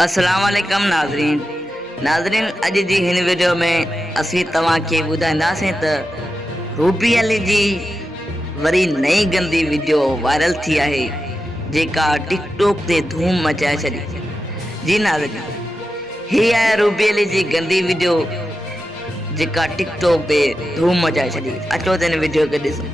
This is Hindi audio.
अस्सलाम वालेकुम नाज़रीन अज जी हिन वीडियो में असी तव्हांखे ॿुधाईंदासीं त रूबी अली जी वरी नई गंदी वीडियो वायरल थी आहे जेका टिकटॉक ते धूम मचाए छॾी। जी नाज़रीन, ही आहे रूबी अली जी गंदी वीडियो जेका टिकटॉक ते धूम मचाए छॾी। अचो त हिन वीडियो खे ॾिसूं।